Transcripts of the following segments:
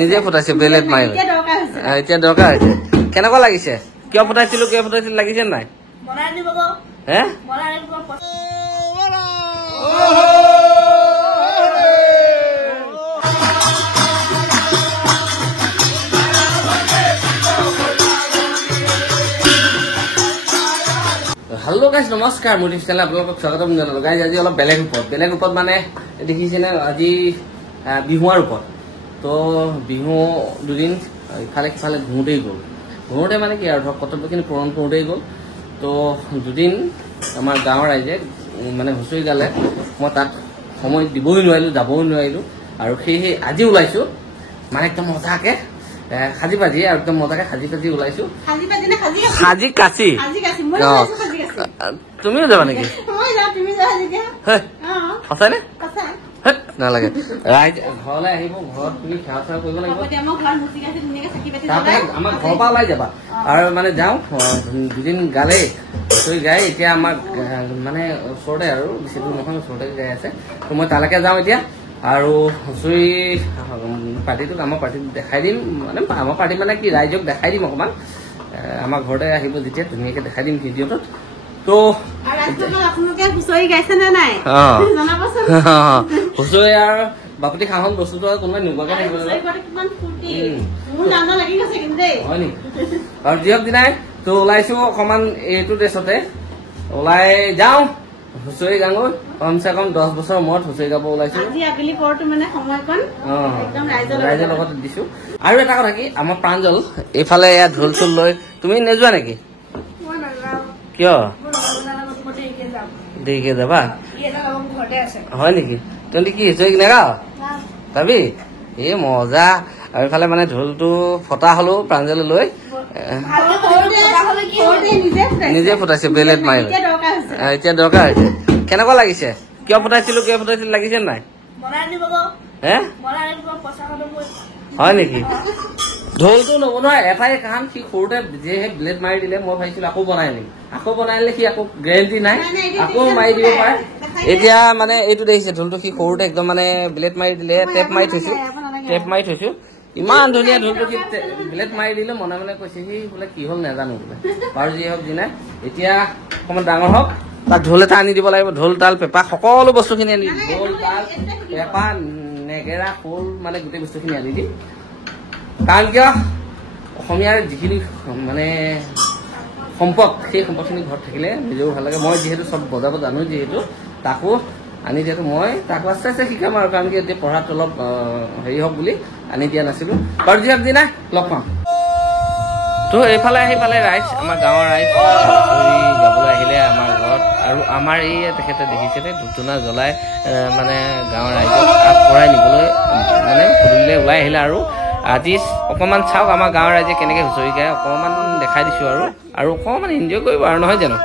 নিজে ফুটাইছে বেলেট মাৰি এতিয়া দৰকাৰ হৈছে কেনেকুৱা লাগিছে কিয় ফুটাইছিলো লাগিছে নাই হে हेलो गाइस नमस्कार मोर चैनल आपलोक स्वागतम जनालो गाइस আজি অলপ বেলেগ উপৰত মানে দেখিছেনে আজি বিহুৰ উপৰত তো বিহু দুদিন ইফালে ঘুমতেই গ'ল ঘুমতে মানে কি আৰু ধক কতবখিনি পূৰণ কৰোতেই গ'ল তো দুদিন আমাৰ গাঁৱৰ ৰাইজে মানে হুঁচৰি গালে মই তাত সময় দিবই নোৱাৰিলো যাবই নোৱাৰিলো আৰু সেই আজি ওলাইছো মানে একদম মজাকে খাজি পাজি আৰু একদম মজাকে খাজি পাজি ওলাইছো খাজি কাচি তুমিও যাবা নেকি সঁচাই নে নালাগে ৰাইজ ঘৰলৈ আহিব ঘৰত তুমি খেৱা চেৱা কৰিব লাগিব আমাৰ ঘৰৰ পৰা ওলাই যাবা আৰু মানে যাওঁ দুদিন গালে হুঁচৰি গাই এতিয়া আমাৰ মানে ওচৰতে আৰু বেছি দূৰ নহয় ওচৰতে গাই আছে তো মই তালৈকে যাওঁ এতিয়া আৰু হুঁচৰি পাৰ্টিটোক আমাৰ পাৰ্টিত দেখাই দিম মানে আমাৰ পাৰ্টি মানে কি ৰাইজক দেখাই দিম অকণমান আমাৰ ঘৰতে আহিব যেতিয়া ধুনীয়াকৈ দেখাই দিম ভিডিঅ'টোত তো হুঁচৰি আৰু বাপুতি খাহন বস্তুটো কোনোবাই নোকোৱাকৈ থাকিব হয় নেকি আৰু যিহক দিনাই তো ওলাইছো অকণমান এইটো ড্ৰেছতে ওলাই যাওঁ হুঁচৰি গাঙত কমচে কম 10 বছৰ মূৰত হুঁচৰি গাব ওলাইছো ৰাইজৰ লগত দিছো আৰু এটা কথা কি আমাৰ প্ৰাঞ্জল এইফালে ইয়াত ঢোল চোল লৈ তুমি নেযোৱা নেকি কিয় দেৰিকে যাবা হয় নেকি তুমি কি হুঁচৰি নেগাও যাবি এই মজা আৰু এইফালে মানে ঢোলটো ফটা হলো প্ৰাঞ্জলে লৈ নিজে ফুটাইছে বেলেট মাৰি এতিয়া দৰকাৰ হৈছে কেনেকুৱা লাগিছে কিয় ফুটাইছিলো লাগিছে নাই হে হয় নেকি ঢোলটো নবনোৱা এটাই কাম সি সৰুতে যিহে ব্লেড মাৰি দিলে মই ভাবিছিলো আকৌ বনাই আনিম আকৌ বনাই দিলে সি আকৌ গেৰেণ্টি নাই আকৌ মাৰি দিব পাৰে এতিয়া মানে এইটো দেখিছে ঢোলটো সি সৰুতে একদম মানে ব্লেড মাৰি দিলে টেপ মাৰি থৈছো ইমান ধুনীয়া ঢোলটো সি ব্লেড মাৰি দিলে মনে মনে কৈছে সি বোলে কি হ'ল নাজানো বোলে বাৰু যি হওক যি নাই এতিয়া অকণমান ডাঙৰ হওক তাক ঢোল এটা আনি দিব লাগিব ঢোল তাল পেপা সকলো বস্তুখিনি আনি ঢোল তাল পেপা নেগেৰা খোল মানে গোটেই বস্তুখিনি আনি দিম কাৰণ কিয় অসমীয়াৰ যিখিনি মানে সম্পদ সেই সম্পদখিনি ঘৰত থাকিলে নিজেও ভাল লাগে মই যিহেতু চব বজাব জানো যিহেতু তাকো আনি দিয়াটো মই তাকো আস্তে আস্তে শিকাম আৰু কাৰণ কি এতিয়া পঢ়াত অলপ হেৰি হওক বুলি আনি দিয়া নাছিলো বাৰু যি হওক দিনা লগ পাম তো এইফালে আহি পালে ৰাইজ আমাৰ গাঁৱৰ ৰাইজ যাবলৈ আহিলে আমাৰ ঘৰত আৰু আমাৰ এই তেখেতে দেখিছেনে ধূপ ধূনা জ্বলাই মানে গাঁৱৰ ৰাইজক আগবঢ়াই নিবলৈ মানে পদূলিলৈ ওলাই আহিলে আৰু আজি অকণমান চাওক আমাৰ গাঁৱৰ ৰাইজে কেনেকৈ হুঁচৰি গায় অকণমান দেখাই দিছোঁ আৰু অকণমান এনজয় কৰিব আৰু নহয় জানো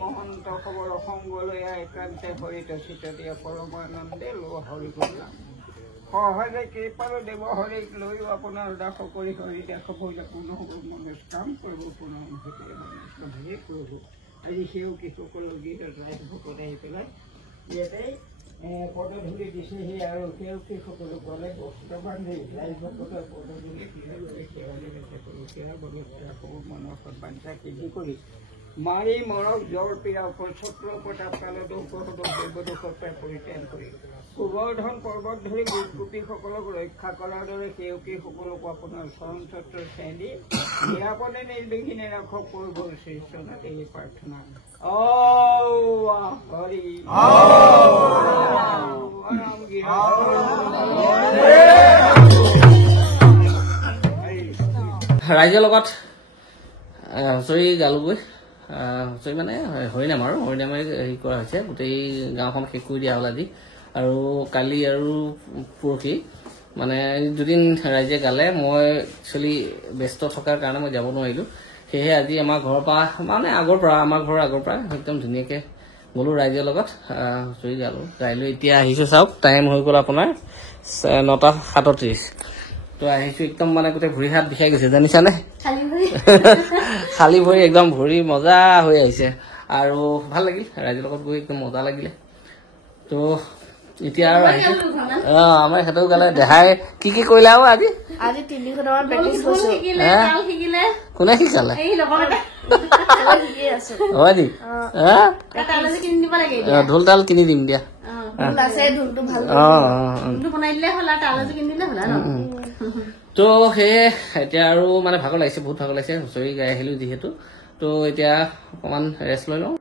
মহন্ত খবৰ সংগলৈ একান্তে হৰিত চিত দিয়া পৰমানন্দে লো হৰি কৰিলাম সহজে কৃপালো দেৱ হৰিক লৈও আপোনাৰ দাস কৰি হৰি দাস মনোজ কাম কৰিব পুনৰ কৰিব আজি সেও কৃষকসকলৰ গীতত ৰাইজ ভকত আহি পেলাই ইয়াতে পদধূলি দিছেহি আৰু সেও কৃষকসকলে গ'লে বস্ত্ৰ বান্ধি ৰাইজ ভকতৰ পদধূলি সেৱা ব্যৱস্থা মনৰ সৎবাঞ্ছা সিদ্ধি কৰি মাৰি মৰক জ্বৰ পীড়া ছত্ৰ প্ৰতাপ কালত দৈৱদোষৰ পৰা পৰিত্ৰাণ কৰি সুবৰ্ধন পৰ্বত ধৰি গোপীসকলক ৰক্ষা কৰাৰ দৰে সেউকীসকলকো আপোনাৰ চৰণ ছত্ৰৰ চেণ্ডি নিৰাপদে নিৰ্বিঘিনে ৰাখক প্ৰভুৰ শ্ৰীচৰণত এই প্ৰাৰ্থনা হৰি ৰাইজৰ লগত হুঁচৰি গালোগৈ হুঁচৰি মানে হৰিনাম আৰু হৰিনামে হেৰি কৰা হৈছে গোটেই গাঁওখন শেষ কৰি দিয়া হ'ল আজি আৰু কালি আৰু পৰহি মানে দুদিন ৰাইজে গালে মই একচুৱেলি ব্যস্ত থকাৰ কাৰণে মই যাব নোৱাৰিলোঁ সেয়েহে আজি আমাৰ ঘৰৰ পৰা মানে আমাৰ ঘৰৰ আগৰ পৰা একদম ধুনীয়াকৈ গ'লোঁ ৰাইজৰ লগত হুঁচৰি গালোঁ গাই লৈ এতিয়া আহিছোঁ চাওক টাইম হৈ গ'ল আপোনাৰ 9:37 তো আহিছোঁ একদম মানে গোটেই ভৰি হাত বিষাই গৈছে জানিছানে খালী ভৰি একদম ভৰি মজা হৈ আহিছে আৰু ভাল লাগিল ৰাইজৰ লগত গৈ একদম মজা লাগিলে তো এতিয়া আৰু আহিছে আমাৰ এখেতেও গালে দেহাই কি কৰিলে আৰু আজি 300 টকা প্ৰেক্টিছ কৰিছো কোনে শিকালে ঢোল তাল কিনি দিম দিয়া তো সেয়ে এতিয়া আৰু মানে ভাগৰ লাগিছে বহুত ভাগৰ লাগিছে হুঁচৰি গাই আহিলো যিহেতু তো এতিয়া অকণমান ৰেষ্ট লৈ লওঁ